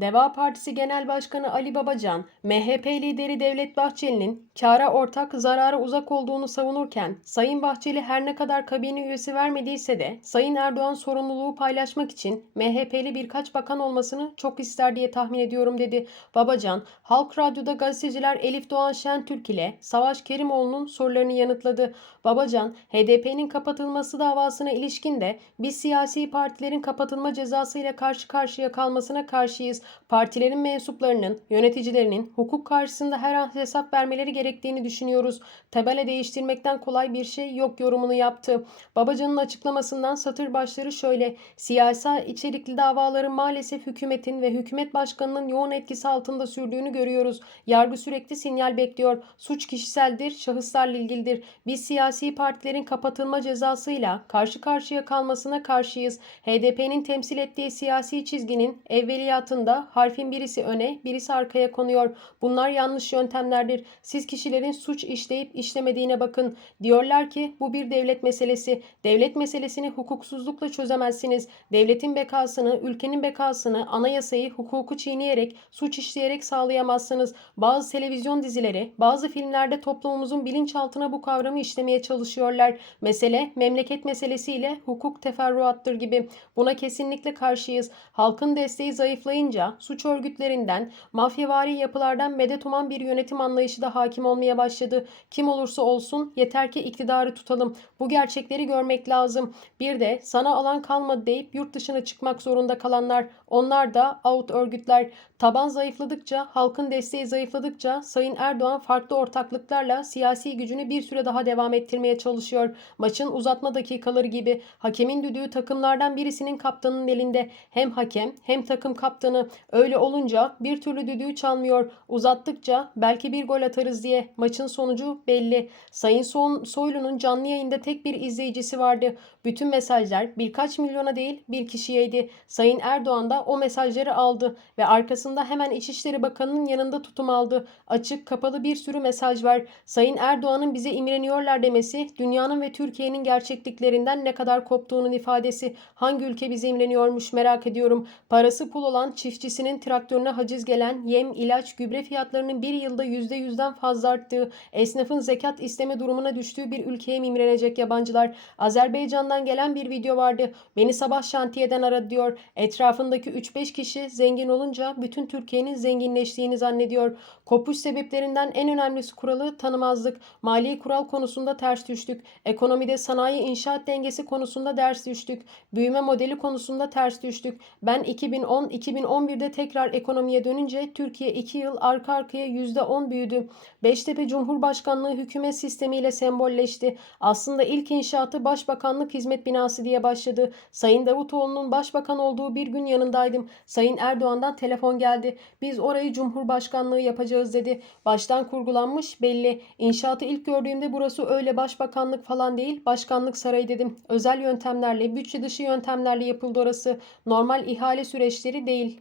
Deva Partisi Genel Başkanı Ali Babacan, MHP lideri Devlet Bahçeli'nin kâra ortak, zarara uzak olduğunu savunurken, Sayın Bahçeli her ne kadar kabine üyesi vermediyse de Sayın Erdoğan sorumluluğu paylaşmak için MHP'li birkaç bakan olmasını çok ister diye tahmin ediyorum dedi. Babacan, Halk Radyo'da gazeteciler Elif Doğan Şentürk ile Savaş Kerimoğlu'nun sorularını yanıtladı. Babacan, HDP'nin kapatılması davasına ilişkin de biz siyasi partilerin kapatılma cezasıyla karşı karşıya kalmasına karşıyız. Partilerin mensuplarının, yöneticilerinin hukuk karşısında her an hesap vermeleri gerektiğini düşünüyoruz. Tabela değiştirmekten kolay bir şey yok yorumunu yaptı. Babacan'ın açıklamasından satır başları şöyle. Siyasi içerikli davaların maalesef hükümetin ve hükümet başkanının yoğun etkisi altında sürdüğünü görüyoruz. Yargı sürekli sinyal bekliyor. Suç kişiseldir, şahıslarla ilgilidir. Biz siyasi partilerin kapatılma cezasıyla karşı karşıya kalmasına karşıyız. HDP'nin temsil ettiği siyasi çizginin evveliyatında harfin birisi öne, birisi arkaya konuyor. Bunlar yanlış yöntemlerdir. Siz kişilerin suç işleyip işlemediğine bakın. Diyorlar ki bu bir devlet meselesi. Devlet meselesini hukuksuzlukla çözemezsiniz. Devletin bekasını, ülkenin bekasını, anayasayı, hukuku çiğneyerek, suç işleyerek sağlayamazsınız. Bazı televizyon dizileri, bazı filmlerde toplumumuzun bilinçaltına bu kavramı işlemeye çalışıyorlar. Mesele memleket meselesiyle hukuk teferruattır gibi. Buna kesinlikle karşıyız. Halkın desteği zayıflayınca suç örgütlerinden, mafyavari yapılardan medet uman bir yönetim anlayışı da hakim olmaya başladı. Kim olursa olsun yeter ki iktidarı tutalım. Bu gerçekleri görmek lazım. Bir de sana alan kalmadı deyip yurt dışına çıkmak zorunda kalanlar, onlar da out örgütler. Taban zayıfladıkça, halkın desteği zayıfladıkça Sayın Erdoğan farklı ortaklıklarla siyasi gücünü bir süre daha devam ettirmeye çalışıyor. Maçın uzatma dakikaları gibi hakemin düdüğü takımlardan birisinin kaptanının elinde. Hem hakem hem takım kaptanı. Öyle olunca bir türlü düdüğü çalmıyor. Uzattıkça belki bir gol atarız diye maçın sonucu belli. Sayın Son Soylu'nun canlı yayında tek bir izleyicisi vardı. Bütün mesajlar birkaç milyona değil bir kişiyeydi. Sayın Erdoğan da o mesajları aldı ve arkasında hemen İçişleri Bakanı'nın yanında tutum aldı. Açık kapalı bir sürü mesaj var. Sayın Erdoğan'ın bize imreniyorlar demesi dünyanın ve Türkiye'nin gerçekliklerinden ne kadar koptuğunun ifadesi. Hangi ülke bize imreniyormuş merak ediyorum. Parası pul olan çiftçisinin traktörüne haciz gelen yem, ilaç, gübre fiyatlarının bir yılda %100'den fazla arttığı, esnafın zekat isteme durumuna düştüğü bir ülkeye mi imrenecek yabancılar? Azerbaycan'dan gelen bir video vardı. Beni sabah şantiyeden aradı diyor. Etrafındaki 3-5 kişi zengin olunca bütün Türkiye'nin zenginleştiğini zannediyor. Kopuş sebeplerinden en önemlisi kuralı tanımazlık. Mali kural konusunda ters düştük. Ekonomide sanayi inşaat dengesi konusunda ders düştük. Büyüme modeli konusunda ters düştük. Ben 2010-2011'de tekrar ekonomiye dönünce Türkiye 2 yıl arka arkaya %10 büyüdü. Beştepe Cumhurbaşkanlığı hükümet sistemiyle sembolleşti. Aslında ilk inşaatı Başbakanlık Hizmet Binası diye başladı. Sayın Davutoğlu'nun başbakan olduğu bir gün yanındaydım. Sayın Erdoğan'dan telefon geldi. Biz orayı Cumhurbaşkanlığı yapacağız dedi. Baştan kurgulanmış belli. İnşaatı ilk gördüğümde burası öyle başbakanlık falan değil, başkanlık sarayı dedim. Özel yöntemlerle, bütçe dışı yöntemlerle yapıldı orası. Normal ihale süreçleri değil.